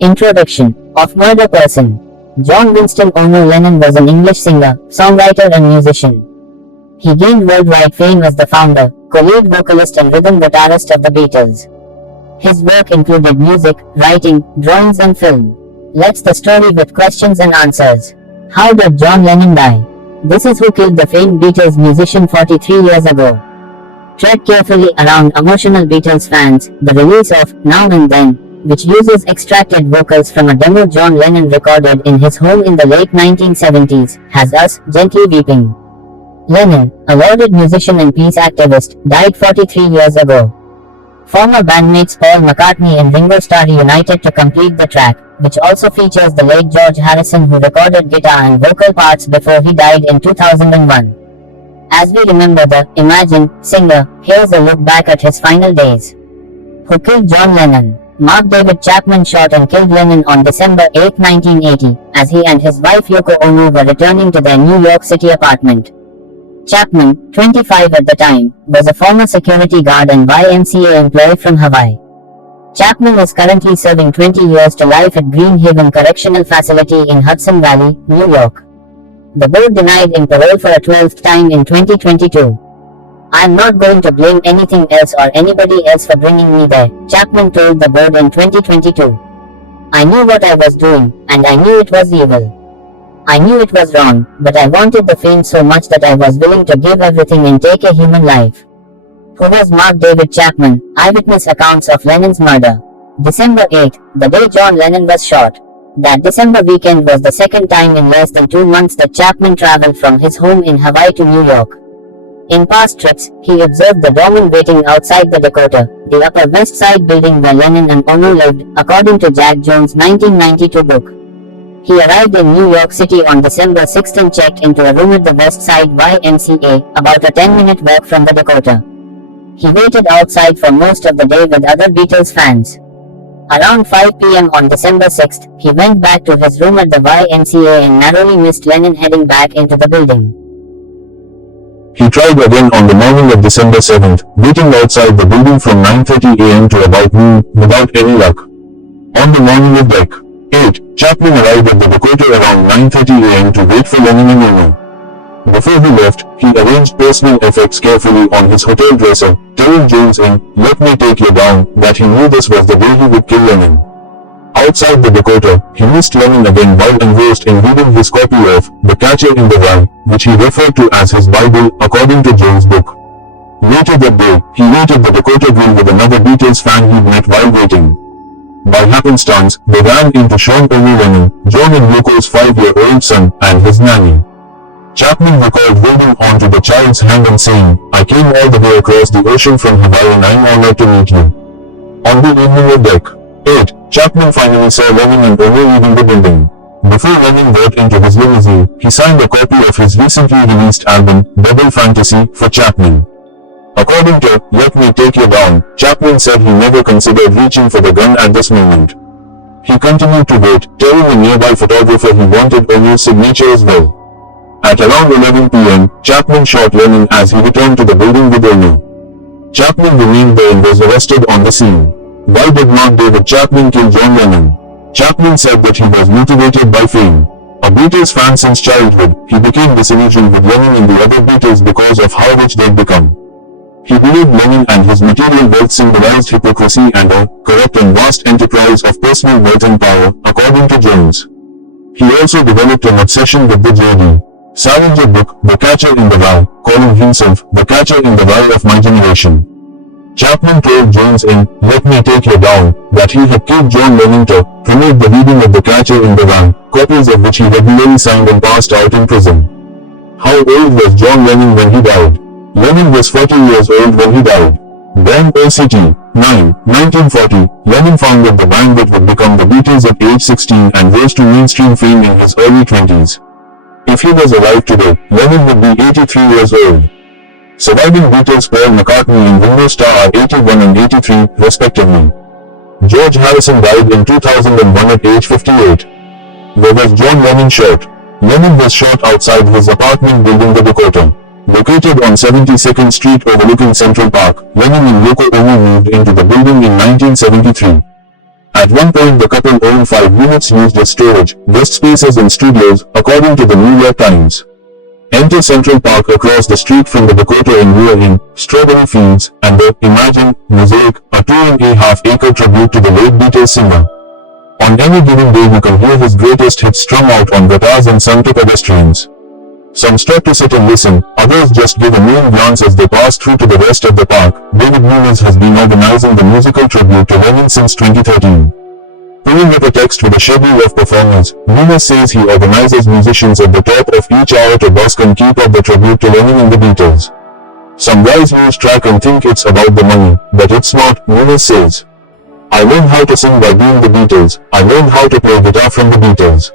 Introduction of Murder Person. John Winston Ono Lennon was an English singer, songwriter and musician. He gained worldwide fame as the founder, co-lead vocalist and rhythm guitarist of the Beatles. His work included music, writing, drawings and film. Let's the story with questions and answers. How did John Lennon die? This is who killed the famed Beatles musician 43 years ago. Tread carefully around emotional Beatles fans. The release of Now and Then, which uses extracted vocals from a demo John Lennon recorded in his home in the late 1970s, has us gently weeping. Lennon, a lauded musician and peace activist, died 43 years ago. Former bandmates Paul McCartney and Ringo Starr reunited to complete the track, which also features the late George Harrison, who recorded guitar and vocal parts before he died in 2001. As we remember the Imagine singer, here's a look back at his final days. Who killed John Lennon? Mark David Chapman shot and killed Lennon on December 8, 1980, as he and his wife Yoko Ono were returning to their New York City apartment. Chapman, 25 at the time, was a former security guard and YMCA employee from Hawaii. Chapman is currently serving 20 years to life at Green Haven Correctional Facility in Hudson Valley, New York. The board denied him parole for a 12th time in 2022. "I'm not going to blame anything else or anybody else for bringing me there," Chapman told the board in 2022. "I knew what I was doing, and I knew it was evil. I knew it was wrong, but I wanted the fame so much that I was willing to give everything and take a human life." Who was Mark David Chapman? Eyewitness accounts of Lennon's murder. December 8, the day John Lennon was shot. That December weekend was the second time in less than 2 months that Chapman traveled from his home in Hawaii to New York. In past trips, he observed the doorman waiting outside the Dakota, the Upper West Side building where Lennon and Ono lived, according to Jack Jones' 1992 book. He arrived in New York City on December 6 and checked into a room at the West Side YMCA, about a 10-minute walk from the Dakota. He waited outside for most of the day with other Beatles fans. Around 5 p.m. on December 6, he went back to his room at the YMCA and narrowly missed Lennon heading back into the building. He tried again on the morning of December 7th, waiting outside the building from 9:30 a.m. to about noon, without any luck. On the morning of Dec. 8, Chapman arrived at the Dakota around 9:30 a.m. to wait for Lennon and Ono. Before he left, he arranged personal effects carefully on his hotel dresser, telling Jones in "Let Me Take You Down" that he knew this was the day he would kill Lennon. Outside the Dakota, he missed Lennon again while engrossed in reading his copy of The Catcher in the Rye, which he referred to as his Bible, according to Jones' book. Later that day, he waited the Dakota Grill with another Beatles fan he'd met while waiting. By happenstance, they ran into Sean Ono Lennon, John and Yoko's 5-year-old son, and his nanny. Chapman recalled holding on to the child's hand and saying, "I came all the way across the ocean from Hawaii and I'm honored to meet you." On the evening of Dec. 8, Chapman finally saw Lennon and Ono leaving the building. Before Lennon got into his limousine, he signed a copy of his recently released album, Double Fantasy, for Chapman. According to Let Me Take You Down, Chapman said he never considered reaching for the gun at this moment. He continued to wait, telling a nearby photographer he wanted Ono's signature as well. At around 11 p.m., Chapman shot Lennon as he returned to the building with Ono. Chapman remained there and was arrested on the scene. Why did Mark David Chapman kill John Lennon? Chapman said that he was motivated by fame. A Beatles fan since childhood, he became disillusioned with Lennon and the other Beatles because of how rich they'd become. He believed Lennon and his material wealth symbolized hypocrisy and a corrupt and vast enterprise of personal wealth and power, according to Jones. He also developed an obsession with the J.D. Salinger book, The Catcher in the Rye, calling himself the catcher in the rye of my generation. Chapman told Jones in Let Me Take You Down that he had killed John Lennon to promote the reading of The Catcher in the Rye, copies of which he regularly signed and passed out in prison. How old was John Lennon when he died? Lennon was 40 years old when he died. Then OCT. 9, 1940, Lennon founded the band that would become the Beatles at age 16 and rose to mainstream fame in his early 20s. If he was alive today, Lennon would be 83 years old. Surviving Beatles Paul McCartney and Ringo Starr are 81 and 83, respectively. George Harrison died in 2001 at age 58. Where was John Lennon shot? Lennon was shot outside his apartment building the Dakota. Located on 72nd Street overlooking Central Park, Lennon and Yoko Ono moved into the building in 1973. At one point the couple owned 5 units used as storage, guest spaces and studios, according to the New York Times. Enter Central Park across the street from the Dakota in rear in, strawberry fields, and the Imagine Mosaic, a 2.5-acre tribute to the late Beatles singer. On any given day you can hear his greatest hits strung out on guitars and sung to pedestrians. Some stop to sit and listen, others just give a mean glance as they pass through to the rest of the park. David Nunes has been organizing the musical tribute to Lennon since 2013. Pulling up a text with a schedule of performers, Nunes says he organizes musicians at the top of each hour to busk and keep up the tribute to Lennon and the Beatles. Some guys lose track and think it's about the money, but it's not, Nunes says. I learned how to sing by being the Beatles. I learned how to play guitar from the Beatles.